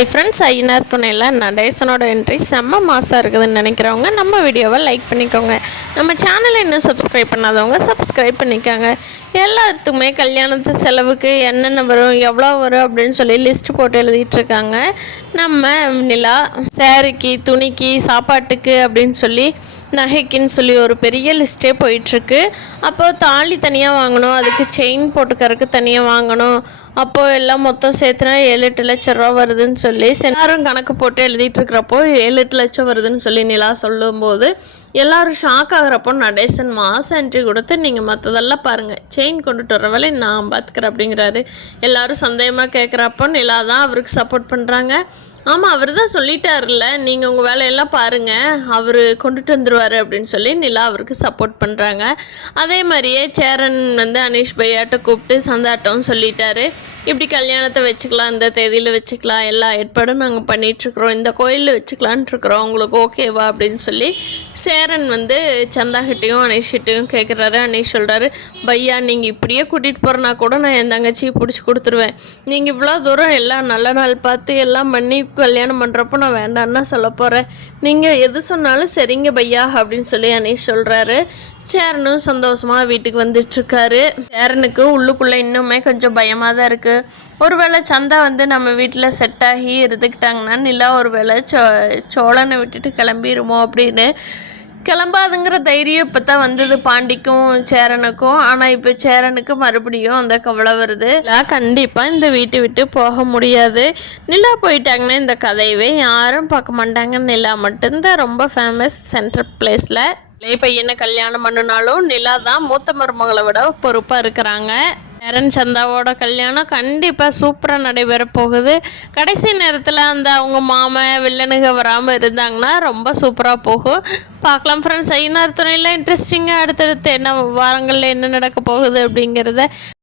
Hi friends, Ayyanar துணையில் நடேசனோட entry செம்ம மாசாக இருக்குதுன்னு நினைக்கிறவங்க நம்ம வீடியோவை லைக் பண்ணிக்கோங்க. நம்ம சேனலை இன்னும் சப்ஸ்கிரைப் பண்ணாதவங்க சப்ஸ்கிரைப் பண்ணிக்கோங்க. எல்லாத்துக்குமே கல்யாணத்து செலவுக்கு என்னென்ன வரும், எவ்வளோ வரும் அப்படின்னு சொல்லி லிஸ்ட்டு போட்டு எழுதிட்டுருக்காங்க. நம்ம நிலா சேரீக்கு, துணிக்கு, சாப்பாட்டுக்கு அப்படின்னு சொல்லி, நகைக்குன்னு சொல்லி ஒரு பெரிய லிஸ்ட்டே போயிட்டுருக்கு. அப்போது தாலி தனியாக வாங்கணும், அதுக்கு செயின் போட்டுக்கறதுக்கு தனியாக வாங்கணும். அப்போது எல்லாம் மொத்தம் சேர்த்துனா 7-8 லட்சம் ரூபா வருதுன்னு சொல்லி எல்லாரும் கணக்கு போட்டு எழுதிட்டுருக்கிறப்போ 7-8 லட்சம் வருதுன்னு சொல்லி நிலா சொல்லும்போது எல்லோரும் ஷாக் ஆகிறப்போ நடேசன் மாதம் என்ட்ரி கொடுத்து நீங்கள் மற்றதெல்லாம் பாருங்கள், செயின் கொண்டுட்டு வர வேலை நான் பார்த்துக்கிறேன் அப்படிங்கிறாரு. எல்லோரும் சந்தேகமாக கேட்குறப்போ நிலா தான் அவருக்கு சப்போர்ட் பண்ணுறாங்க. ஆமாம், அவர் தான் சொல்லிட்டார்ல, நீங்கள் உங்கள் வேலையெல்லாம் பாருங்கள், அவர் கொண்டுட்டு வந்துடுவார் அப்படின்னு சொல்லி நிலா அவருக்கு சப்போர்ட் பண்ணுறாங்க. அதே மாதிரியே சேரன் அனீஷ் பையாட்ட கூப்பிட்டு சந்தாட்டம்னு சொல்லிட்டாரு. இப்படி கல்யாணத்தை வச்சுக்கலாம், இந்த தேதியில் வச்சுக்கலாம், எல்லா ஏற்பாடும் நாங்கள் பண்ணிகிட்ருக்குறோம், இந்த கோயிலில் வச்சுக்கலான்ட்ருக்குறோம், உங்களுக்கு ஓகேவா அப்படின்னு சொல்லி சேரன் சந்தாகிட்டையும் அனீஷ்கிட்டையும் கேட்குறாரு. அனீஷ் சொல்கிறாரு, பையா நீங்கள் இப்படியே கூட்டிகிட்டு போகிறனா கூட நான் என் தங்கச்சியை பிடிச்சி கொடுத்துருவேன், நீங்கள் இவ்வளோ தூரம் எல்லாம் நல்ல நாள் பார்த்து எல்லாம் பண்ணி கல்யாணம் பண்ணுறப்போ நான் வேண்டான்னு சொல்ல போகிறேன், நீங்கள் எது சொன்னாலும் சரிங்க பையா அப்படின்னு சொல்லி அனீஷ் சொல்கிறாரு. சேரனும் சந்தோஷமாக வீட்டுக்கு வந்துட்டுருக்காரு. சேரனுக்கு உள்ளுக்குள்ளே இன்னுமே கொஞ்சம் பயமாக தான் இருக்குது. ஒருவேளை சந்தா நம்ம வீட்டில் செட் ஆகி இருந்துக்கிட்டாங்கன்னா நிலா ஒருவேளை சோழனை விட்டுட்டு கிளம்பிடுமோ அப்படின்னு. கிளம்பாதுங்கிற தைரியம் இப்போ தான் வந்தது பாண்டிக்கும் சேரனுக்கும். ஆனால் இப்போ சேரனுக்கு மறுபடியும் அந்த கவலை வருது. கண்டிப்பாக இந்த வீட்டை விட்டு போக முடியாது. நிலா போயிட்டாங்கன்னா இந்த கதையவே யாரும் பார்க்க மாட்டாங்க. நிலா மட்டும்தான் ரொம்ப ஃபேமஸ் சென்ட்ரல் பிளேஸில். பையனை கல்யாணம் பண்ணினாலும் நிலா தான் மூத்த மருமகளை விட பொறுப்பாக இருக்கிறாங்க. சேரன் சந்தாவோட கல்யாணம் கண்டிப்பாக சூப்பராக நடைபெற போகுது. கடைசி நேரத்தில் அவங்க மாமா வில்லனுக வராமல் இருந்தாங்கன்னா ரொம்ப சூப்பராக போகும். பார்க்கலாம் ஃப்ரெண்ட்ஸ். ஐயனார் துணையில் இன்ட்ரெஸ்டிங்காக அடுத்தடுத்து என்ன வாரங்களில் என்ன நடக்க போகுது அப்படிங்கிறத